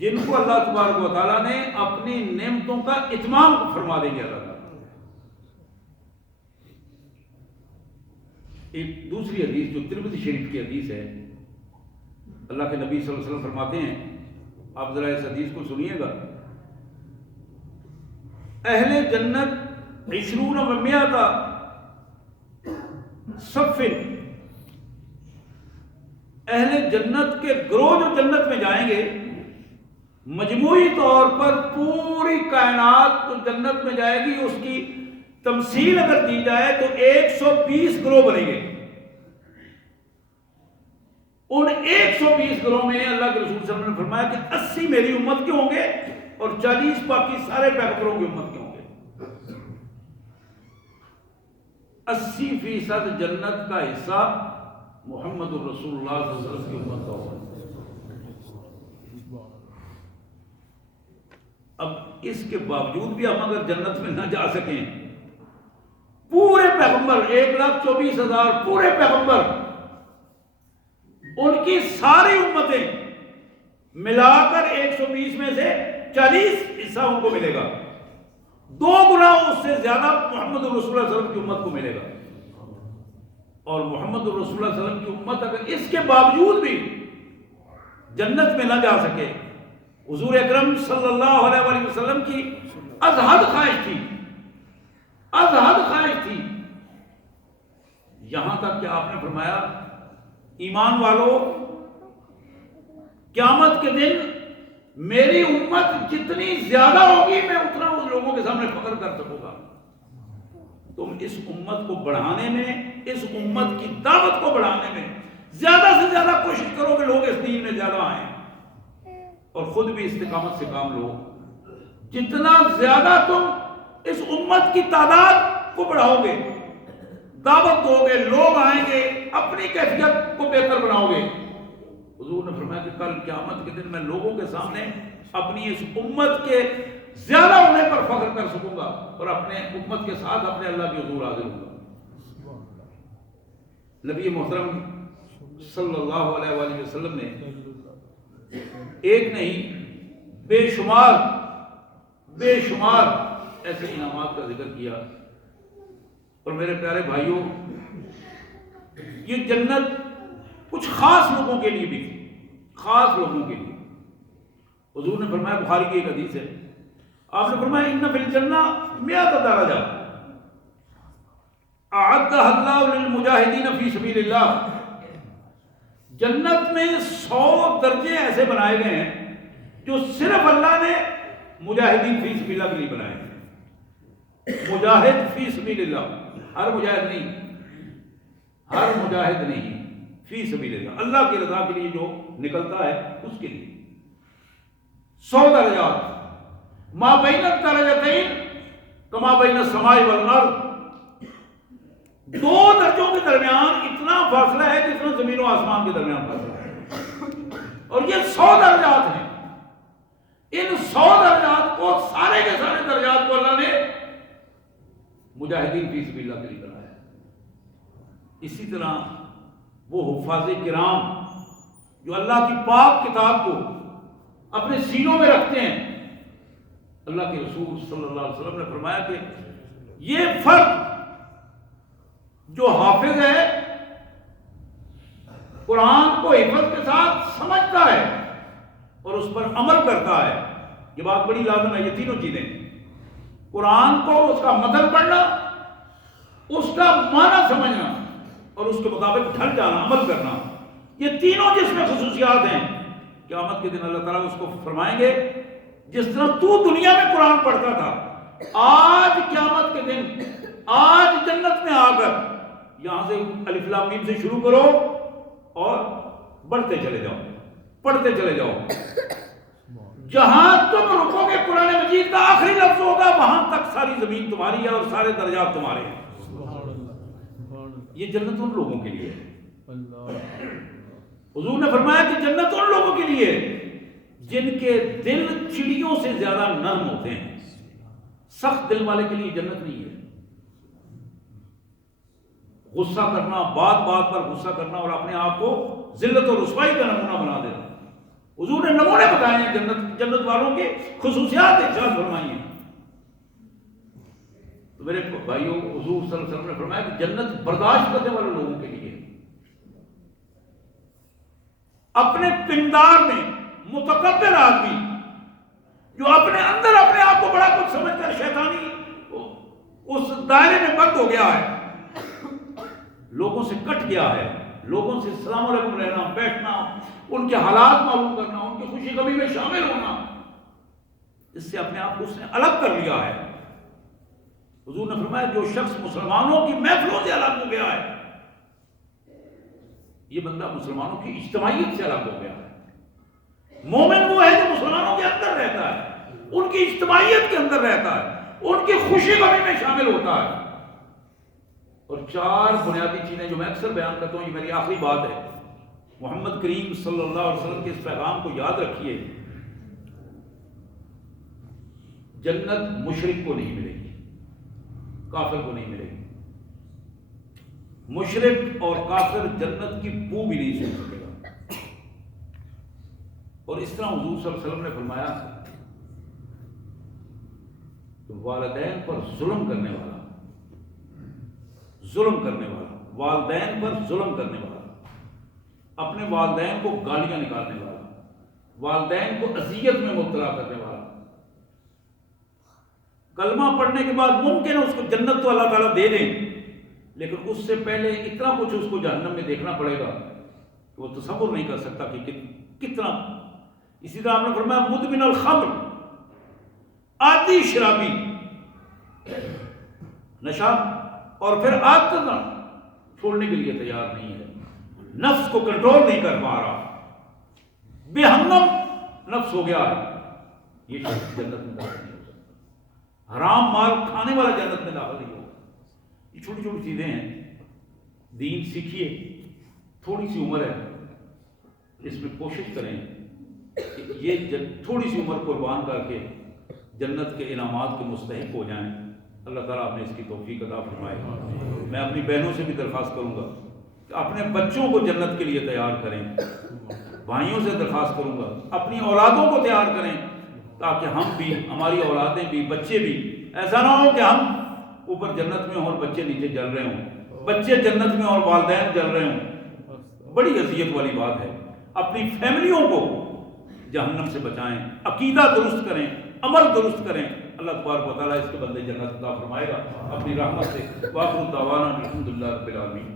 جن کو اللہ تبارک و تعالیٰ نے اپنی نعمتوں کا اتمام فرما دیں گے اللہ تعالیٰ۔ ایک دوسری حدیث جو ترمذی شریف کی حدیث ہے، اللہ کے نبی صلی اللہ علیہ وسلم فرماتے ہیں، آپ ذرا اس حدیث کو سنیے گا، اہل جنت 20 و 100 صف، اہل جنت کے گروہ جو جنت میں جائیں گے، مجموعی طور پر پوری کائنات جو جنت میں جائے گی اس کی تمثیل اگر دی جائے تو 120 گروہ بنیں گے۔ ان 120 گروہ میں اللہ کے رسول صلی اللہ علیہ وسلم نے فرمایا کہ 80 میری امت کے ہوں گے اور 40 باقی سارے پیغمبروں کی امت کے ہوں گے۔ 80% جنت کا حصہ محمد الرسول اللہ صلی اللہ علیہ وسلم کی امت کا ہوگا۔ اب اس کے باوجود بھی ہم اگر جنت میں نہ جا سکیں، پورے پیغمبر 1,24,000 پورے پیغمبر، ان کی ساری امتیں ملا کر 120 میں سے 40 حصہ ان کو ملے گا، 2 گنا اس سے زیادہ محمد الرسول اللہ صلی اللہ علیہ وسلم کی امت کو ملے گا۔ اور محمد الرسول اللہ صلی اللہ علیہ وسلم کی امت اگر اس کے باوجود بھی جنت میں نہ جا سکے، حضور اکرم صلی اللہ علیہ وآلہ وسلم کی از حد خواہش تھی، از حد خواہش تھی، یہاں تک کہ آپ نے فرمایا ایمان والو، قیامت کے دن میری امت جتنی زیادہ ہوگی میں اتنا اس لوگوں کے سامنے فخر کر سکوں گا۔ تم اس امت کو بڑھانے میں، اس امت کی دعوت کو بڑھانے میں زیادہ سے زیادہ کوشش کرو کہ لوگ اس دین میں زیادہ آئیں اور خود بھی استقامت سے کام لو۔ جتنا زیادہ تم اس امت کی تعداد کو بڑھاؤ گے، دعوت دو گے، لوگ آئیں گے، اپنی کیفیت کو بہتر بناؤ گے۔ حضور نے فرمایا کہ کل قیامت کے دن میں لوگوں کے سامنے اپنی اس امت کے زیادہ ہونے پر فخر کر سکوں گا اور اپنے امت کے ساتھ اپنے اللہ کے حضور حاضر ہوں گا۔ نبی محترم صلی اللہ علیہ وآلہ وسلم نے ایک نہیں بے شمار ایسے انعامات کا ذکر کیا۔ اور میرے پیارے بھائیوں، یہ جنت کچھ خاص لوگوں کے لیے بھی تھی، خاص لوگوں کے لیے۔ حضور نے فرمایا، بخاری کی ایک حدیث ہے، آپ نے فرمایا ان فی الجنہ 100 درجہ اعدها اللہ للمجاہدین فی سبیل اللہ۔ جنت میں 100 درجے ایسے بنائے گئے ہیں جو صرف اللہ نے مجاہدین فی سبیل اللہ کے لیے بنائے ہیں۔ مجاہد فی سبیل اللہ، ہر مجاہد نہیں، فی سبیل اللہ، اللہ کی رضا کے لیے جو نکلتا ہے اس کے لیے 100 درجات۔ ما بین الدرجتین کما بین السماء والارض، 2 درجوں کے درمیان اتنا فاصلہ ہے جتنا زمین و آسمان کے درمیان فاصلہ ہے، اور یہ 100 درجات ہیں۔ ان 100 درجات کو، سارے کے سارے درجات کو اللہ نے مجاہدین فی سبیل اللہ کے لیے بنایا۔ اسی طرح وہ حفاظ کرام جو اللہ کی پاک کتاب کو اپنے سینوں میں رکھتے ہیں، اللہ کے رسول صلی اللہ علیہ وسلم نے فرمایا کہ یہ فرد جو حافظ ہے، قرآن کو حفظ کے ساتھ سمجھتا ہے اور اس پر عمل کرتا ہے، یہ بات بڑی لازم ہے۔ یہ تینوں چیزیں، قرآن کو، اس کا متن پڑھنا، اس کا معنی سمجھنا اور اس کے مطابق ڈھل جانا، عمل کرنا، یہ تینوں جس میں خصوصیات ہیں، قیامت کے دن اللہ تعالیٰ اس کو فرمائیں گے جس طرح تو دنیا میں قرآن پڑھتا تھا، آج قیامت کے دن، آج جنت میں آ کر یہاں سے الف لام میم سے شروع کرو اور بڑھتے چلے جاؤ، پڑھتے چلے جاؤ، جہاں تم رکو گے قرآن مجید کا آخری لفظ ہوگا، وہاں تک ساری زمین تمہاری ہے اور سارے درجات تمہارے ہیں۔ یہ جنت ان لوگوں کے لیے ہے۔ حضور نے فرمایا کہ جنت ان لوگوں کے لیے جن کے دل چڑیوں سے زیادہ نرم ہوتے ہیں۔ سخت دل والے کے لیے جنت نہیں ہے۔ غصہ کرنا، بات بات پر غصہ کرنا اور اپنے آپ کو ذلت و رسوائی کا نمونہ بنا دینا، حضور نے نمونے بتائے ہیں جنت والوں کے، خصوصیات ارشاد فرمائی ہیں. تو میرے بھائیوں، حضور صلی اللہ علیہ وسلم نے فرمایا کہ جنت برداشت کرنے والے لوگوں کے لیے، اپنے پندار میں متکبر آدمی جو اپنے اندر اپنے آپ کو بڑا کچھ سمجھ کر شیطانی اس دائرے میں بند ہو گیا ہے، لوگوں سے کٹ گیا ہے، لوگوں سے السلام علیکم رہنا، بیٹھنا، ان کے حالات معلوم کرنا، ان کی خوشی غمی میں شامل ہونا، اس سے اپنے آپ کو اس نے الگ کر لیا ہے. حضور نے فرمایا جو شخص مسلمانوں کی محفلوں سے الگ ہو گیا ہے، یہ بندہ مسلمانوں کی اجتماعیت سے الگ ہو گیا ہے. مومن وہ ہے جو مسلمانوں کے اندر رہتا ہے، ان کی اجتماعیت کے اندر رہتا ہے، ان کی خوشی غمی میں شامل ہوتا ہے. اور 4 بنیادی چیزیں جو میں اکثر بیان کرتا ہوں، یہ میری آخری بات ہے. محمد کریم صلی اللہ علیہ وسلم کے اس پیغام کو یاد رکھیے. جنت مشرک کو نہیں ملے گی، کافر کو نہیں ملے گی. مشرک اور کافر جنت کی بو بھی نہیں سن سکے گا. اور اس طرح حضور صلی اللہ علیہ وسلم نے فرمایا کہ والدین پر ظلم کرنے والا، والدین پر ظلم کرنے والا، اپنے والدین کو گالیاں نکالنے والا، والدین کو اذیت میں مبتلا کرنے والا، کلمہ پڑھنے کے بعد ممکن ہے اس کو جنت تو اللہ تعالیٰ دے دیں، لیکن اس سے پہلے اتنا کچھ اس کو جہنم میں دیکھنا پڑے گا کہ وہ تصور نہیں کر سکتا کہ کتنا. اسی طرح آپ نے فرمایا مدمن الخمر، عادی شرابی، نشہ، اور پھر عادت چھوڑنے کے لیے تیار نہیں ہے، نفس کو کنٹرول نہیں کر پا رہا، بے ہمدم نفس ہو گیا ہے، یہ شخص جنت میں داخل نہیں ہو سکتا. حرام مال کھانے والا جنت میں داخل نہیں ہوگا. یہ چھوٹی چھوٹی چیزیں ہیں. دین سیکھیے، تھوڑی سی عمر ہے، اس میں کوشش کریں کہ یہ تھوڑی سی عمر قربان کر کے جنت کے انعامات کے مستحق ہو جائیں. اللہ تعالیٰ آپ نے اس کی توفیق عطا فرمائے. میں اپنی بہنوں سے بھی درخواست کروں گا کہ اپنے بچوں کو جنت کے لیے تیار کریں. بھائیوں سے درخواست کروں گا اپنی اولادوں کو تیار کریں، تاکہ ہم بھی، ہماری اولادیں بھی، بچے بھی، ایسا نہ ہو کہ ہم اوپر جنت میں ہوں اور بچے نیچے جل رہے ہوں، بچے جنت میں اور والدین جل رہے ہوں. بڑی اذیت والی بات ہے. اپنی فیملیوں کو جہنم سے بچائیں، عقیدہ درست کریں، عمل درست کریں. اللہ تبارک و تعالیٰ اس کے بندے جنت عطا فرمائے گا اپنی رحمت سے. وآخر دعوانا الحمدللہ رب العالمین.